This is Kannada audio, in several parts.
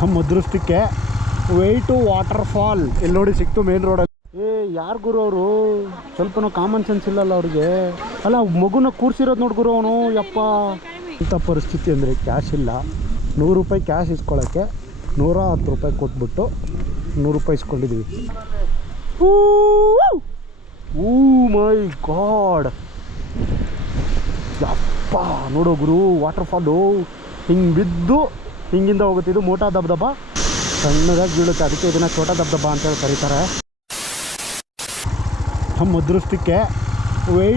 ನಮ್ಮ ಅದೃಷ್ಟಕ್ಕೆ ಟು ವಾಟರ್ ಫಾಲ್ ಇಲ್ಲಿ ನೋಡಿ ಸಿಕ್ತು ಮೇನ್ ರೋಡಲ್ಲಿ ಏ, ಯಾರು ಗುರು ಅವರು? ಸ್ವಲ್ಪನೂ ಕಾಮನ್ ಸೆನ್ಸ್ ಇಲ್ಲಲ್ಲ ಅವ್ರಿಗೆ. ಅಲ್ಲ, ಮಗುನ ಕೂರ್ಸಿರೋದು ನೋಡಿ ಗುರು ಅವನು, ಯಪ್ಪ. ಇಂಥ ಪರಿಸ್ಥಿತಿ ಅಂದರೆ ಕ್ಯಾಶ್ ಇಲ್ಲ. ನೂರು ರೂಪಾಯಿ ಕ್ಯಾಶ್ ಇಸ್ಕೊಳ್ಳೋಕ್ಕೆ ನೂರ ಹತ್ತು ರೂಪಾಯಿ ಕೊಟ್ಬಿಟ್ಟು ನೂರು ರೂಪಾಯಿ ಇಸ್ಕೊಂಡಿದ್ವಿ. ಊ ಮೈ ಗಾಡ್! ಯಪ್ಪ, ನೋಡೋ ಗುರು ವಾಟರ್ ಫಾಲು ಹಿಂಗೆ ಬಿದ್ದು ಹಿಂಗಿಂದ ಹೋಗುತ್ತೆ. ಇದು ಮೋಟಾ ದಬ್ದಬ್ಬ ದಬ ಸಣ್ಣದಾಗಿ ಬೀಳುತ್ತೆ. ಅದಕ್ಕೆ ಇದನ್ನು ಛೋಟಾ ದಬ್ದಬ್ಬ ದಬ ಅಂತೇಳಿ ಕರೀತಾರೆ. ನಮ್ಮ ಅದೃಷ್ಟಕ್ಕೆ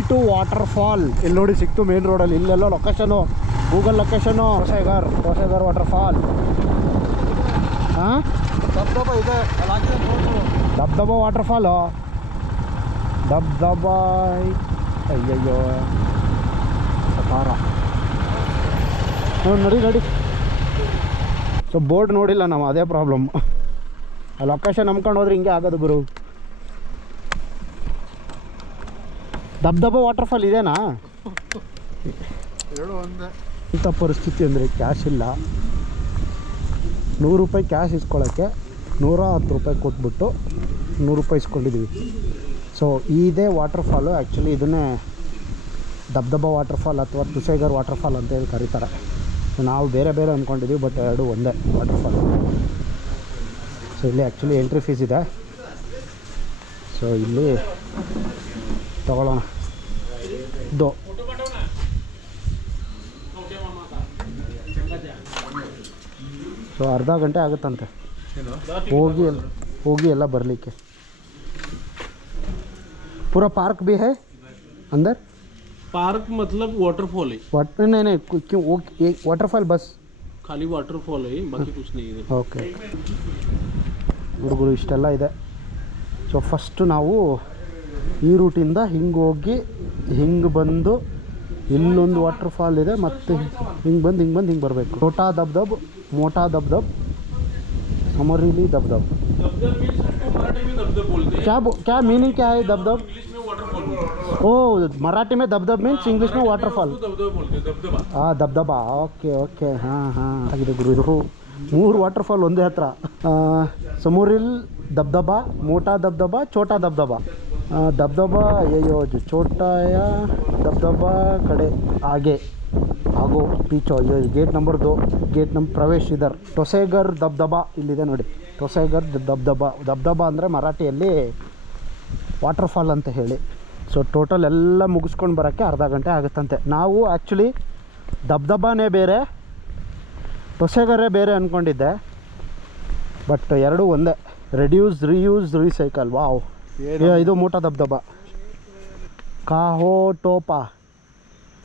ಟು ವಾಟರ್ ಫಾಲ್ ಇಲ್ಲಿ ನೋಡಿ ಸಿಕ್ತು ಮೇನ್ ರೋಡಲ್ಲಿ. ಇಲ್ಲೆಲ್ಲ ಲೊಕೇಶನು ಗೂಗಲ್ ಲೊಕೇಶನು ಹೊಸೆಗಾರ್ ರೋಸೆಗಾರ್ ವಾಟರ್ ಫಾಲ್ ಹಾಂ? ದಬ್ಬ ಇದೆ. ದಬ್ದಬ್ಬ ದಬ್ ದಬ ವಾಟರ್ ಫಾಲ್ ದಬ್ ದಬ ಅಯ್ಯಯ್ಯೋ. ಹ್ಞೂ ನೋಡಿ ನೋಡಿ. ಸೊ ಬೋರ್ಡ್ ನೋಡಿಲ್ಲ ನಾವು ಅದೇ ಪ್ರಾಬ್ಲಮ್ ಆ ಲೊಕೇಶನ್ ನಂಬ್ಕೊಂಡು ಹೋದ್ರೆ ಹಿಂಗೆ ಆಗೋದು ಗುರು. ದಬ್ದಬ್ಬ ವಾಟರ್ಫಾಲ್ ವಾಟರ್ ಫಾಲ್ ಇದೇನಾ ಇಂಥ ಪರಿಸ್ಥಿತಿ ಅಂದರೆ ಕ್ಯಾಶ್ ಇಲ್ಲ. ನೂರು ರೂಪಾಯಿ ಕ್ಯಾಶ್ ಇಸ್ಕೊಳ್ಳೋಕ್ಕೆ ನೂರ ಹತ್ತು ರೂಪಾಯಿ ಕೊಟ್ಬಿಟ್ಟು ನೂರು ರೂಪಾಯಿ ಇಸ್ಕೊಂಡಿದ್ದೀವಿ ಸೊ ಇದೇ ವಾಟರ್ ಫಾಲು ಆ್ಯಕ್ಚುಲಿ ಇದನ್ನೇ ದಬ್ದಬ್ಬ ವಾಟರ್ಫಾಲ್ ವಾಟರ್ ಫಾಲ್ ಅಥವಾ ತುಷೇಗರ್ ವಾಟರ್ಫಾಲ್ ಅಂತ ಹೇಳಿ ಕರೀತಾರೆ. ಸೊ ನಾವು ಬೇರೆ ಬೇರೆ ಅಂದ್ಕೊಂಡಿದ್ವಿ ಬಟ್ ಎರಡು ಒಂದೇ ವಾಟರ್ಫಾಲ್ ಸೊ ಇಲ್ಲಿ ಆ್ಯಕ್ಚುಲಿ ಎಂಟ್ರಿ ಫೀಸ್ ಇದೆ. ಸೊ ಇಲ್ಲಿ ತಗೊಳ್ಳೋಣ. ದೋ ಸೊ ಅರ್ಧ ಗಂಟೆ ಆಗುತ್ತಂತೆ. ಹೋಗಿ ಎಲ್ಲ ಹೋಗಿ ಎಲ್ಲ ಬರಲಿಕ್ಕೆ. ಪೂರಾ ಪಾರ್ಕ್ ಬಿ ಹೇ? ಅಂದರೆ? पार्क मतलब वाटरफॉल है वाट नहीं नहीं कु- क्यों वो एक वाटरफॉल बस खाली वाटरफॉल है बाकी कुछ नहीं है ಓಕೆ ಹುಡುಗರು ಇಷ್ಟೆಲ್ಲ ಇದೆ ಸೊ ಫಸ್ಟು ನಾವು ಈ ರೂಟಿಂದ ಹಿಂಗೆ ಹೋಗಿ ಹಿಂಗೆ ಬಂದು ಇಲ್ಲೊಂದು ವಾಟರ್ ಫಾಲ್ ಇದೆ ಮತ್ತು ಹಿಂಗೆ ಬಂದು ಹಿಂಗೆ ಬಂದು ಹಿಂಗೆ ಬರಬೇಕು ಛೋಟಾ ದಬ್ ದಬ್ ಮೋಟಾ ದಬ್ ದಬ್ ಅಮರೀಲಿ ದಬ್ ದಬ್ दबदब मीन्स उसको मराठी में दबदब बोलते हैं क्या बो- क्या मीनिंग क्या है दब दब इंग्लिश ओ मराठी में दब दब मीन्स इंग्लिश में वाटरफॉल उसको दबदब बोलते हैं दबदबा ಆ ದಬ್ದಬ ಓಕೆ ಓಕೆ ಹಾಂ ಹಾಂ ಆಗಿದೆ ಗುರು ಇದು ಮೂರು ವಾಟರ್ ಫಾಲ್ ಒಂದೇ ಹತ್ರ ಆ, ಸಮೂರಿಲ್ ದಬ್ದಬ ಮೋಟಾ ದಬ್ದಬ ಛೋಟಾ ದಬ್ದಬ ಆ, ದಬ್ದಬ ಅಯ್ಯೋ ಜೊ ಛೋಟಾಯ ದಬ್ದಬ ಕಡೆ ಹಾಗೆ ಆಗೋ ಪೀಚೋ ಅಯ್ಯೋ ಗೇಟ್ ನಂಬರ್ ದೋ ಗೇಟ್ ನಮ್ ಪ್ರವೇಶ್ ಇದರ್ ಟೊಸೇಗರ್ ದಬ್ದಬ ಇಲ್ಲಿದೆ ನೋಡಿ ಟೊಸೇಗರ್ ದಬ್ದಬ ದಬ್ದಬ ಅಂದರೆ ಮರಾಠಿಯಲ್ಲಿ ವಾಟರ್ ಫಾಲ್ ಅಂತ ಹೇಳಿ ಸೊ ಟೋಟಲ್ ಎಲ್ಲ ಮುಗಿಸ್ಕೊಂಡು ಬರೋಕ್ಕೆ ಅರ್ಧ ಗಂಟೆ ಆಗುತ್ತಂತೆ. ನಾವು ಆ್ಯಕ್ಚುಲಿ ದಬ್ದಬಾನೇ ಬೇರೆ ಟೊಸೆಗರೇ ಬೇರೆ ಅಂದ್ಕೊಂಡಿದ್ದೆ ಬಟ್ ಎರಡೂ ಒಂದೇ ರೆಡ್ಯೂಸ್ ರಿಯೂಸ್ ರೀಸೈಕಲ್ ವಾವ್ ಇದು ಮೂಟ ದಬ್ದಬ. ಕಾಹೋ ಟೋಪಾ.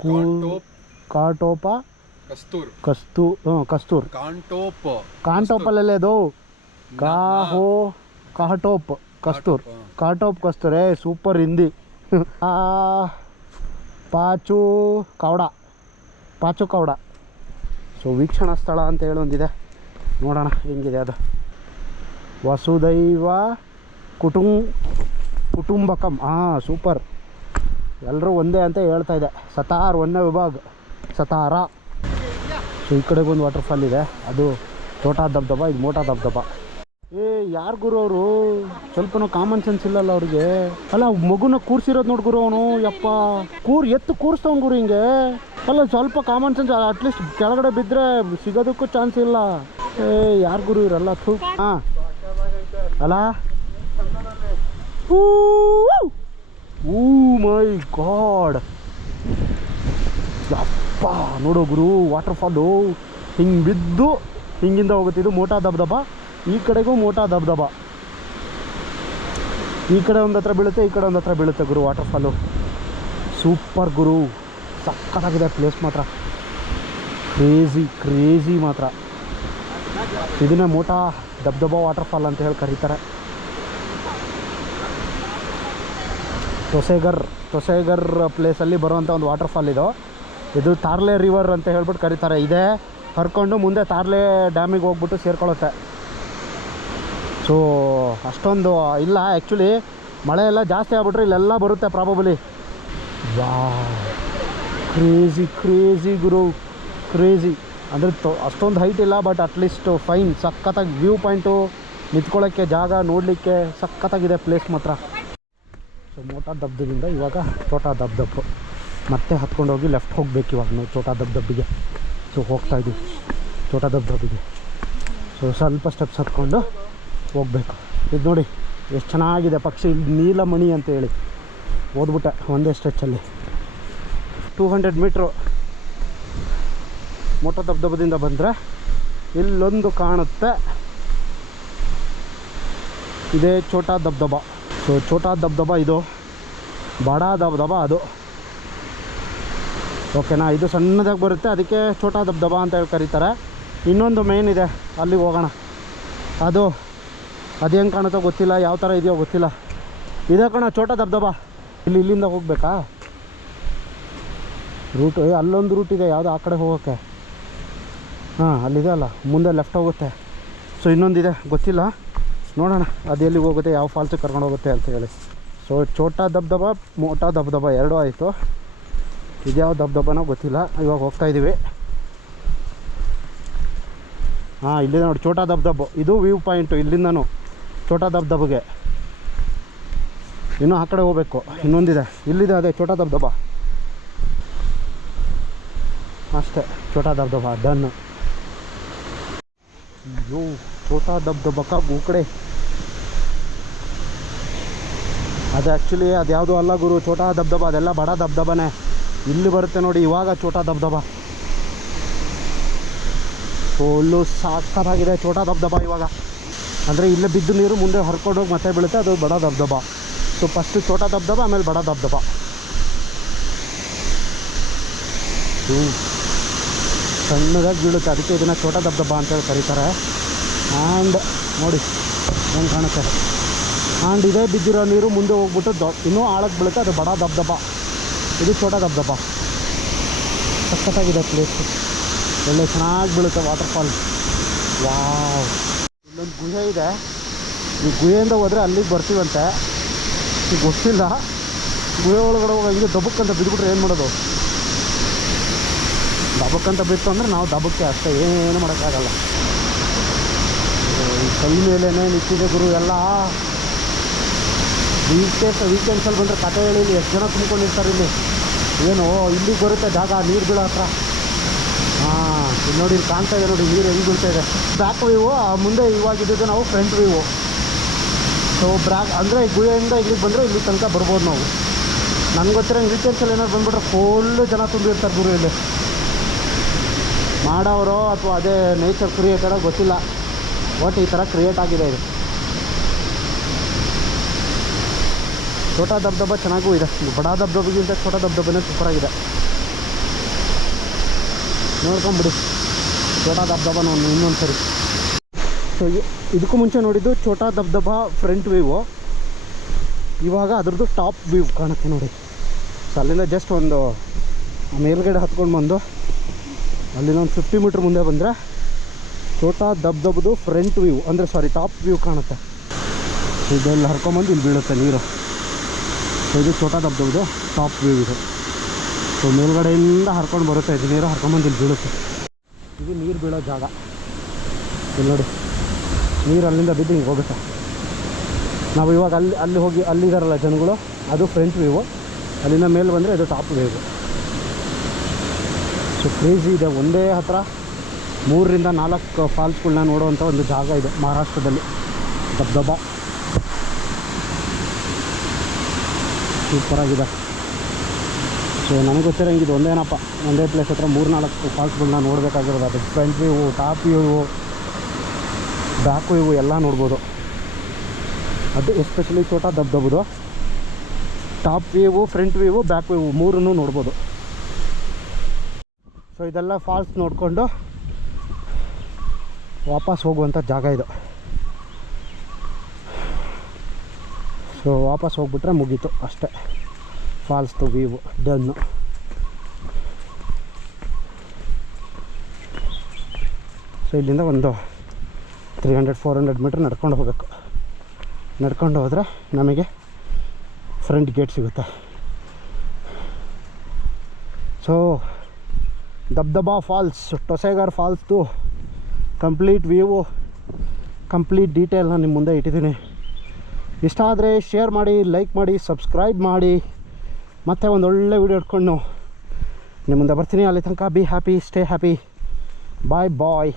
ಕೂ ಕಾಟೋಪ. ಕಸ್ತೂರ್. ಕಸ್ತು ಹ್ಞೂ ಕಸ್ತೂರ್. ಕಾಂಟೋಪ್. ಕಾಹೋ ಕಾಟೋಪ್ ಕಸ್ತೂರ್ ಕಾಟೋಪ್ ಕಸ್ತೂರ್. ಏ ಸೂಪರ್ ಹಿಂದಿ. ಪಾಚು ಕವಡ ಪಾಚು ಕವಡ ಸೊ ವೀಕ್ಷಣಾ ಸ್ಥಳ ಅಂತ ಹೇಳಿ ಒಂದಿದೆ. ನೋಡೋಣ ಹೆಂಗಿದೆ ಅದು. ವಸುದೈವ ಕುಟುಂಬ ಕುಟುಂಬಕಂ. ಹಾಂ ಸೂಪರ್. ಎಲ್ಲರೂ ಒಂದೇ ಅಂತ ಹೇಳ್ತಾ ಇದೆ. ಸತಾರ್ ಒಂದೇ ವಿಭಾಗ. ಸತಾರ. ಸೊ ಈ ಕಡೆಗೊಂದು ಒಂದು ವಾಟರ್ ಫಾಲ್ ಇದೆ. ಅದು ತೋಟ ದಬ್ದಬ ಇದು ಮೋಟಾ ದಬ್ದಬ ಯಾರು ಗುರು ಅವರು? ಸ್ವಲ್ಪನೂ ಕಾಮನ್ ಸೆನ್ಸ್ ಇಲ್ಲಲ್ಲ ಅವ್ರಿಗೆ? ಅಲ್ಲ ಮಗುನ ಕೂರ್ಸಿರೋದು ನೋಡಿ ಗುರು ಅವನು, ಯಪ್ಪ. ಕೂರ್, ಎತ್ತು ಕೂರಿಸ್ತವನು ಗುರು ಹಿಂಗೆ. ಅಲ್ಲ, ಸ್ವಲ್ಪ ಕಾಮನ್ ಸೆನ್ಸ್ ಅಟ್ಲೀಸ್ಟ್ ಕೆಳಗಡೆ ಬಿದ್ದರೆ ಸಿಗೋದಕ್ಕೂ ಚಾನ್ಸ್ ಇಲ್ಲ. ಏ, ಯಾರು ಗುರು ಇರಲ್ಲ ಥೂ. ಹಾಂ. ಅಲ್ಲ? Oh my god. ಯಪ್ಪ, ನೋಡು ಗುರು ವಾಟರ್ ಫಾಲ್ ಹಿಂಗೆ ಬಿದ್ದು, ಹಿಂಗಿಂದ ಹೋಗುತ್ತೆ. ಇದು ದಬ್ಬ ದಬ್ದಬ ಈ ಕಡೆಗೂ ಮೋಟಾ ದಬ್ದಬ. ಈ ಕಡೆ ಒಂದು ಹತ್ರ ಬೀಳುತ್ತೆ, ಈ ಕಡೆ ಒಂದು ಹತ್ರ ಬೀಳುತ್ತೆ ಗುರು ವಾಟರ್ ಫಾಲು ಸೂಪರ್ ಗುರು. ಸಕ್ಕತ್ತಾಗಿದೆ ಪ್ಲೇಸ್ ಮಾತ್ರ. ಕ್ರೇಜಿ ಕ್ರೇಜಿ ಮಾತ್ರ. ಇದನ್ನೇ ಮೋಟಾ ದಬ್ದಬ ವಾಟರ್ ಫಾಲ್ ಅಂತ ಹೇಳಿ ಕರೀತಾರೆ. ತೊಸೆಗರ್ ತೊಸೆಗರ್ ಪ್ಲೇಸಲ್ಲಿ ಬರುವಂಥ ಒಂದು ವಾಟರ್ ಫಾಲ್ ಇದು. ಇದು ತಾರ್ಲೆ ರಿವರ್ ಅಂತ ಹೇಳ್ಬಿಟ್ಟು ಕರೀತಾರೆ. ಇದೇ ಹರ್ಕೊಂಡು ಮುಂದೆ ತಾರ್ಲೆ ಡ್ಯಾಮಿಗೆ ಹೋಗ್ಬಿಟ್ಟು ಸೇರ್ಕೊಳ್ಳುತ್ತೆ. ಸೊ ಅಷ್ಟೊಂದು, ಇಲ್ಲ ಆ್ಯಕ್ಚುಲಿ ಮಳೆ ಎಲ್ಲ ಜಾಸ್ತಿ ಆಗ್ಬಿಟ್ರೆ ಇಲ್ಲೆಲ್ಲ ಬರುತ್ತೆ ಪ್ರಾಬಬಲಿ ವಾ ಕ್ರೇಜಿ ಕ್ರೇಜಿ ಗುರು ಕ್ರೇಜಿ ಅಂದರೆ ತೊ, ಅಷ್ಟೊಂದು ಹೈಟ್ ಇಲ್ಲ ಬಟ್ ಅಟ್ಲೀಸ್ಟ್ ಫೈನ್ ಸಖತ್ತಾಗಿ ವ್ಯೂ ಪಾಯಿಂಟು ನಿಂತ್ಕೊಳ್ಳೋಕ್ಕೆ ಜಾಗ, ನೋಡಲಿಕ್ಕೆ ಸಖತ್ತಾಗಿದೆ ಪ್ಲೇಸ್ ಮಾತ್ರ. ಸೊ ಮೋಟಾ ದಬ್ದದಿಂದ ಇವಾಗ ಚೋಟಾ ದಬ್ದಬ್ಬು. ಮತ್ತೆ ಹತ್ಕೊಂಡು ಹೋಗಿ ಲೆಫ್ಟ್ ಹೋಗ್ಬೇಕು ಇವಾಗ ನಾವು ಚೋಟಾ ದಬ್ದಬ್ಬಿಗೆ. ಸೊ ಹೋಗ್ತಾ ಇದ್ದೀವಿ ಚೋಟಾ ದಬ್ದಬ್ಬಿಗೆ. ಸೊ ಸ್ವಲ್ಪ ಸ್ಟೆಪ್ಸ್ ಹತ್ಕೊಂಡು ಹೋಗ್ಬೇಕು. ಇದು ನೋಡಿ, ಎಷ್ಟು ಚೆನ್ನಾಗಿದೆ ಪಕ್ಷಿ. ನೀಲಮಣಿ ಅಂತ ಹೇಳಿ. ಓದ್ಬಿಟ್ಟೆ ಒಂದೇ ಸ್ಟ್ರೆಚ್ಚಲ್ಲಿ ಟೂ ಹಂಡ್ರೆಡ್ ಮೀಟ್ರು ಮೊಟ್ಟ ದಬ್ದಬದಿಂದ ಬಂದರೆ ಇಲ್ಲೊಂದು ಕಾಣುತ್ತೆ. ಇದೇ ಛೋಟಾ ದಬ್ದಬ. ಸೊ ಛೋಟಾ ದಬ್ದಬ ಇದು. ಬಡ ದಬ್ದಬ ಅದು. ಓಕೆನಾ ಇದು ಸಣ್ಣದಾಗಿ ಬರುತ್ತೆ, ಅದಕ್ಕೆ ಛೋಟಾ ದಬ್ದಬ ಅಂತ ಹೇಳಿ ಕರೀತಾರೆ. ಇನ್ನೊಂದು ಮೇನ್ ಇದೆ, ಅಲ್ಲಿಗೆ ಹೋಗೋಣ. ಅದು ಅದು ಹೆಂಗೆ ಕಾಣುತ್ತೋ ಗೊತ್ತಿಲ್ಲ, ಯಾವ ಥರ ಇದೆಯೋ ಗೊತ್ತಿಲ್ಲ. ಇದೇ ಕಣ, ಚೋಟ ದಬ್ದಬ. ಇಲ್ಲಿ ಇಲ್ಲಿಂದ ಹೋಗ್ಬೇಕಾ? ರೂಟ್ ಅಲ್ಲೊಂದು ರೂಟ್ ಇದೆ, ಯಾವುದು ಆ ಕಡೆ ಹೋಗೋಕ್ಕೆ ಹಾಂ, ಅಲ್ಲಿದೆ ಅಲ್ಲ, ಮುಂದೆ ಲೆಫ್ಟ್ ಹೋಗುತ್ತೆ. ಸೊ ಇನ್ನೊಂದಿದೆ, ಗೊತ್ತಿಲ್ಲ. ನೋಡೋಣ, ಅದು ಎಲ್ಲಿಗೆ ಹೋಗುತ್ತೆ, ಯಾವ ಫಾಲ್ಸಿಗೆ ಕರ್ಕೊಂಡು ಹೋಗುತ್ತೆ ಅಂತ ಹೇಳಿ. ಸೊ ಚೋಟ ದಬ್ದಬ, ಮೋಟ ದಬ್ದಬ, ಎರಡೂ ಆಯಿತು. ಇದ್ಯಾವ ದಬ್ದಬ್ಬನೋ ಗೊತ್ತಿಲ್ಲ, ಇವಾಗ ಹೋಗ್ತಾ ಇದ್ದೀವಿ ಹಾಂ, ಇಲ್ಲಿದೆ ನೋಡಿ, ಚೋಟ ದಬ್ದಬ್ಬು ಇದು ವ್ಯೂ ಪಾಯಿಂಟು ಇಲ್ಲಿಂದನೂ. ಛೋಟಾ ದಬ್ದಬ್ಗೆ ಇನ್ನೂ ಆ ಕಡೆ ಹೋಗ್ಬೇಕು, ಇನ್ನೊಂದಿದೆ. ಇಲ್ಲಿದೆ ಅದೇ ಚೋಟ ದಬ್ದಬ ಅಷ್ಟೇ ಚೋಟ ದಬ್ದಬ ಡನ್. ಅಯ್ಯೋ ಚೋಟ ದಬ್ದಬ ಗೂ ಕಡೆ ಅದು ಆ್ಯಕ್ಚುಲಿ ಅದು ಯಾವುದು ಅಲ್ಲ ಗುರು ಚೋಟ ದಬ್ದಬ ಅದೆಲ್ಲ ಬಡ ದಬ್ದಬನೇ. ಇಲ್ಲಿ ಬರುತ್ತೆ ನೋಡಿ, ಇವಾಗ ಚೋಟ ದಬ್ದಬ ಫುಲ್ಲು ಸಾಕಾಗಿದೆ ಚೋಟ ದಬ್ದಬ ಇವಾಗ. ಅಂದರೆ ಇಲ್ಲೇ ಬಿದ್ದು ನೀರು ಮುಂದೆ ಹರ್ಕೊಂಡು ಹೋಗಿ ಮತ್ತೆ ಬೀಳುತ್ತೆ, ಅದು ಬಡ ದಬ್ದಬ. ಸೊ ಫಸ್ಟು ಛೋಟ ದಬ್ದಬ, ಆಮೇಲೆ ಬಡ ದಬ್ದಬ. ಹ್ಞೂ ಸಣ್ಣದಾಗಿ ಬೀಳುತ್ತೆ, ಅದಕ್ಕೆ ಇದನ್ನು ಛೋಟಾ ದಬ್ದಬ ಅಂತೇಳಿ ಕರೀತಾರೆ. ಆ್ಯಂಡ್ ನೋಡಿ, ಹೆಂಗೆ ಕಾಣುತ್ತೆ. ಆ್ಯಂಡ್ ಇದೇ ಬಿದ್ದಿರೋ ನೀರು ಮುಂದೆ ಹೋಗ್ಬಿಟ್ಟು ದೊ, ಇನ್ನೂ ಆಳಕ್ಕೆ ಬೀಳುತ್ತೆ, ಅದು ಬಡ ದಬ್ದಬ್ಬ ಇದು ಛೋಟ ದಬ್ದಬ್ಬ ಸಖತ್ತಾಗಿದೆ ಪ್ಲೇಸ್ ಒಳ್ಳೆ ಚೆನ್ನಾಗಿ ಬೀಳುತ್ತೆ ವಾಟರ್ಫಾಲ್ ವಾವ್ ಇಲ್ಲೊಂದು ಗುಹೆ ಇದೆ. ಈ ಗುಹೆಯಿಂದ ಹೋದ್ರೆ ಅಲ್ಲಿಗೆ ಬರ್ತೀವಂತೆ. ಈಗ ಗೊತ್ತಿಲ್ಲ. ಗುಹೆ ಒಳಗಡೆ ಹೋಗಿ ಹಿಂಗೆ ದಬ್ಬಕ್ಕಂತ ಬಿದ್ದುಬಿಟ್ರೆ ಏನು ಮಾಡೋದು? ದಬ್ಬಕ್ಕಂತ ಬಿತ್ತು ಅಂದರೆ ನಾವು ದಬಕ್ಕೆ ಅಷ್ಟೇ, ಏನು ಮಾಡೋಕ್ಕಾಗಲ್ಲ. ಕೈ ಮೇಲೇ ನಿಂತಿದೆ ಗುರು ಎಲ್ಲ. ವೀಕೆಂಡ್ಸ್ ವೀಕೆಂಡ್ಸಲ್ಲಿ ಬಂದರೆ ಕತೆ ಹೇಳಿ ಇಲ್ಲಿ ಎಷ್ಟು ಜನ ತುಂಬಿಕೊಂಡಿರ್ತಾರೆ ಇಲ್ಲಿ? ಏನು, ಇಲ್ಲಿಗೆ ಬರುತ್ತೆ ಜಾಗ ನೀರು ಬೀಳೋ ಹತ್ರ. ಹಾಂ. ಇಲ್ಲಿ ನೋಡಿ, ಇಲ್ಲಿ ಕಾಣ್ತಾ ಇದೆ ನೋಡಿ, ನೀರು ಹೆಂಗೆ ಬೀಳ್ತಾ ಇದೆ. ಬ್ಯಾಕ್ ವ್ಯೂವು ಮುಂದೆ ಇವಾಗ ಇದ್ದಿದ್ದು ನಾವು ಫ್ರಂಟ್ ವ್ಯೂವು ಸೊ ಬ್ರ್ಯಾಕ್ ಅಂದರೆ ಗುಹೆಯಿಂದ ಇಲ್ಲಿಗೆ ಬಂದರೆ ಇಲ್ಲಿ ತನಕ ಬರ್ಬೋದು ನಾವು. ನನಗೆ ಗೊತ್ತಿರೋ ವೀಕೆಂಡ್ಸಲ್ಲಿ ಏನಾದ್ರು ಬಂದುಬಿಟ್ರೆ ಫುಲ್ಲು ಜನ ತುಂಬಿರ್ತಾರೆ ಗುರು ಇಲ್ಲಿ. ಮಾಡೋರೋ ಅಥವಾ ಅದೇ ನೇಚರ್ ಕ್ರಿಯೇಟರೋ ಗೊತ್ತಿಲ್ಲ. ಬಟ್ ಈ ಥರ ಕ್ರಿಯೇಟ್ ಆಗಿದೆ ಇದು. ಛೋಟಾ ದಬ್ದಬ ಚೆನ್ನಾಗೂ ಇದೆ. ಬಡ ದಬ್ದಬಗಿಂತ ಛೋಟಾ ಸೂಪರ್ ಸೂಪರಾಗಿದೆ ನೋಡ್ಕೊಂಬಿಡಿ. ಛೋಟಾ ದಬ್ದಬ ನಾನು ಇನ್ನೊಂದು ಸರಿ ಸೊ ಇದಕ್ಕೂ ಮುಂಚೆ ನೋಡಿದ್ದು ಛೋಟಾ ದಬ್ದಬ ಫ್ರಂಟ್ ವ್ಯೂವು ಇವಾಗ ಅದ್ರದ್ದು ಟಾಪ್ ವ್ಯೂ ಕಾಣುತ್ತೆ ನೋಡಿ. ಸೊ ಅಲ್ಲಿಂದ ಜಸ್ಟ್ ಒಂದು ಮೇಲ್ಗಡೆ ಹತ್ಕೊಂಡು ಬಂದು ಅಲ್ಲಿಂದ ಒಂದು ಫಿಫ್ಟಿ ಮೀಟ್ರ್ ಮುಂದೆ ಬಂದರೆ ಛೋಟಾ ದಬ್ದಬ್ದು ಫ್ರಂಟ್ ವ್ಯೂ ಅಂದರೆ ಸಾರಿ ಟಾಪ್ ವ್ಯೂ ಕಾಣುತ್ತೆ. ಇದೆಲ್ಲ ಹರ್ಕೊಂಬಂದು ಇಲ್ಲಿ ಬೀಳುತ್ತೆ ನೀರು. ಸೊ ಇದು ಛೋಟಾ ದಬ್ದಬ್ದು ಟಾಪ್ ವ್ಯೂ ಇದು. ಸೊ, ಮೇಲ್ಗಡೆಯಿಂದ ಹರ್ಕೊಂಡು ಬರುತ್ತೆ. ಇದು ನೀರು ಹರ್ಕೊಂಬಂದು ಇಲ್ಲಿ ಬೀಳುತ್ತೆ. ಇದು ನೀರು ಬೀಳೋ ಜಾಗ. ಇಲ್ಲಿ ನೋಡಿ. ನೀರು ಅಲ್ಲಿಂದ ಬಿದ್ದು ಹಿಂಗೆ ಹೋಗುತ್ತೆ. ನಾವು ಇವಾಗ ಅಲ್ಲಿ ಅಲ್ಲಿ ಹೋಗಿ ಅಲ್ಲಿದಾರಲ್ಲ ಜನಗಳು? ಅದು ಫ್ರಂಟ್ ವ್ಯೂವು ಅಲ್ಲಿಂದ ಮೇಲೆ ಬಂದರೆ ಇದು ಟಾಪ್ ವ್ಯೂವು ಸೊ, ಕ್ರೇಜಿ ಇದೆ. ಒಂದೇ ಹತ್ರ ಮೂರರಿಂದ ನಾಲ್ಕು ಫಾಲ್ಸ್ಗಳನ್ನ ನೋಡುವಂಥ ಒಂದು ಜಾಗ ಇದೆ ಮಹಾರಾಷ್ಟ್ರದಲ್ಲಿ. ದಬ್ದಬ ಸೂಪರಾಗಿದೆ ಸೊ ನನಗೆ ಗೊತ್ತಿರೋಂಗೆ ಇದು ಒಂದೇನಪ್ಪ ಒಂದೇ ಪ್ಲೇಸ್ ಹತ್ರ ಮೂರು ನಾಲ್ಕು ಫಾಲ್ಸ್ಗಳನ್ನ ನೋಡಬೇಕಾಗಿರೋದು. ಅದು front view top view back view ಎಲ್ಲ ನೋಡ್ಬೋದು. ಅದು ಎಸ್ಪೆಷಲಿ ಚೋಟ ದಬ್ದಬೋದು top view front view back view ಮೂರನ್ನು ನೋಡ್ಬೋದು. ಸೊ ಇದೆಲ್ಲ ಫಾಲ್ಸ್ ನೋಡಿಕೊಂಡು ವಾಪಸ್ ಹೋಗುವಂಥ ಜಾಗ ಇದು. ಸೊ ವಾಪಸ್ ಹೋಗ್ಬಿಟ್ರೆ ಮುಗೀತು ಅಷ್ಟೇ. ಫಾಲ್ಸ್ದು ವ್ಯೂ ಡನ್ನು ಸೊ ಇಲ್ಲಿಂದ ಒಂದು three hundred four hundred metre ನಡ್ಕೊಂಡು ಹೋಗಬೇಕು. ನಡ್ಕೊಂಡು ಹೋದರೆ ನಮಗೆ ಫ್ರಂಟ್ ಗೇಟ್ ಸಿಗುತ್ತೆ. ಸೊ ದಬ್ದಬಾ ಫಾಲ್ಸ್ ಟೊಸೆಗಾರ್ ಫಾಲ್ಸ್ದು ಕಂಪ್ಲೀಟ್ ವ್ಯೂವು ಕಂಪ್ಲೀಟ್ ಡೀಟೇಲ್ನ ನಿಮ್ಮ ಮುಂದೆ ಇಟ್ಟಿದ್ದೀನಿ. ಇಷ್ಟ ಆದರೆ ಶೇರ್ ಮಾಡಿ ಲೈಕ್ ಮಾಡಿ ಸಬ್ಸ್ಕ್ರೈಬ್ ಮಾಡಿ. ಮತ್ತೆ ಒಂದು ಒಳ್ಳೆ ವೀಡಿಯೋ ಇಟ್ಕೊಂಡು ನಿಮ್ಮ ಮುಂದೆ ಬರ್ತೀನಿ. ಅಲ್ಲಿ ತನಕ be happy stay happy bye bye